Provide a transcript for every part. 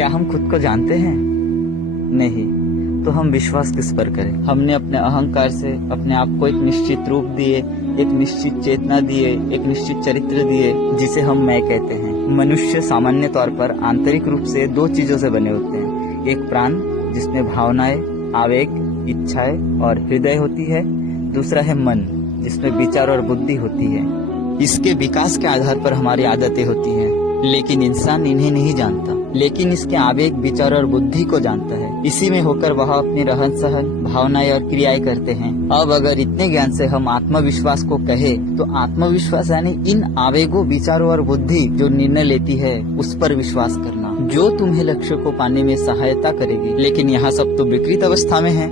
क्या हम खुद को जानते हैं? नहीं, तो हम विश्वास किस पर करें? हमने अपने अहंकार से अपने आप को एक निश्चित रूप दिए, एक निश्चित चेतना दिए, एक निश्चित चरित्र दिए, जिसे हम मैं कहते हैं। मनुष्य सामान्य तौर पर आंतरिक रूप से दो चीजों से बने होते हैं। एक प्राण, जिसमें भावनाएं, आवेग, इच्छाएं और हृदय होती है। दूसरा है मन, जिसमें विचार और बुद्धि होती है। इसके विकास के आधार पर हमारी आदतें होती हैं, लेकिन इंसान इन्हें नहीं जानता, लेकिन इसके आवेग, विचार और बुद्धि को जानता है। इसी में होकर वह अपनी रहन सहन, भावनाएं और क्रियाएं करते हैं। अब अगर इतने ज्ञान से हम आत्मविश्वास को कहे, तो आत्मविश्वास यानी इन आवेगों, विचारों और बुद्धि जो निर्णय लेती है, उस पर विश्वास करना, जो तुम्हें लक्ष्य को पाने में सहायता करेगी। लेकिन यहाँ सब तो विपरीत अवस्था में है।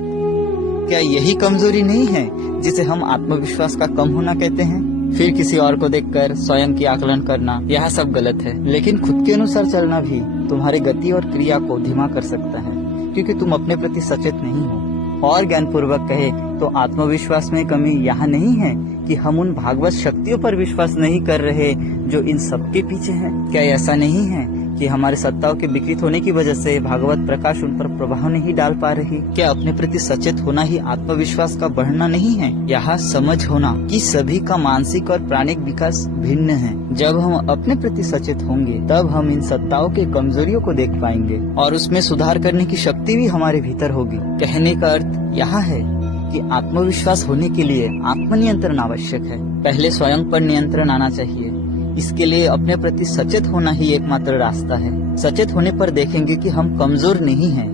क्या यही कमजोरी नहीं है जिसे हम आत्मविश्वास का कम होना कहते हैं? फिर किसी और को देखकर स्वयं की आकलन करना, यह सब गलत है। लेकिन खुद के अनुसार चलना भी तुम्हारी गति और क्रिया को धीमा कर सकता है, क्योंकि तुम अपने प्रति सचेत नहीं हो। और ज्ञान पूर्वक कहे तो आत्मविश्वास में कमी यहाँ नहीं है कि हम उन भागवत शक्तियों पर विश्वास नहीं कर रहे जो इन सब के पीछे हैं। क्या ऐसा नहीं है कि हमारे सत्ताओं के विकृत होने की वजह से भागवत प्रकाश उन पर प्रभाव नहीं डाल पा रही? क्या अपने प्रति सचेत होना ही आत्मविश्वास का बढ़ना नहीं है? यहाँ समझ होना कि सभी का मानसिक और प्राणिक विकास भिन्न है। जब हम अपने प्रति सचेत होंगे, तब हम इन सत्ताओं के कमजोरियों को देख पाएंगे और उसमें सुधार करने की शक्ति भी हमारे भीतर होगी। कहने का अर्थ यहाँ है कि आत्मविश्वास होने के लिए आत्मनियंत्रण आवश्यक है। पहले स्वयं पर नियंत्रण आना चाहिए। इसके लिए अपने प्रति सचेत होना ही एकमात्र रास्ता है। सचेत होने पर देखेंगे कि हम कमजोर नहीं हैं।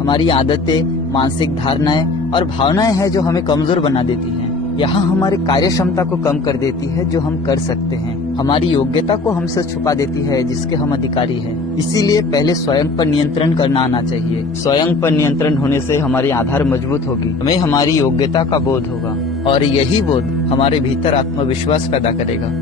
हमारी आदतें, मानसिक धारणाएं और भावनाएं हैं जो हमें कमजोर बना देती हैं। यहाँ हमारी कार्य क्षमता को कम कर देती है जो हम कर सकते हैं। हमारी योग्यता को हमसे छुपा देती है जिसके हम अधिकारी हैं। इसीलिए पहले स्वयं पर नियंत्रण करना आना चाहिए। स्वयं पर नियंत्रण होने से हमारी आधार मजबूत होगी, हमें हमारी योग्यता का बोध होगा और यही बोध हमारे भीतर आत्मविश्वास पैदा करेगा।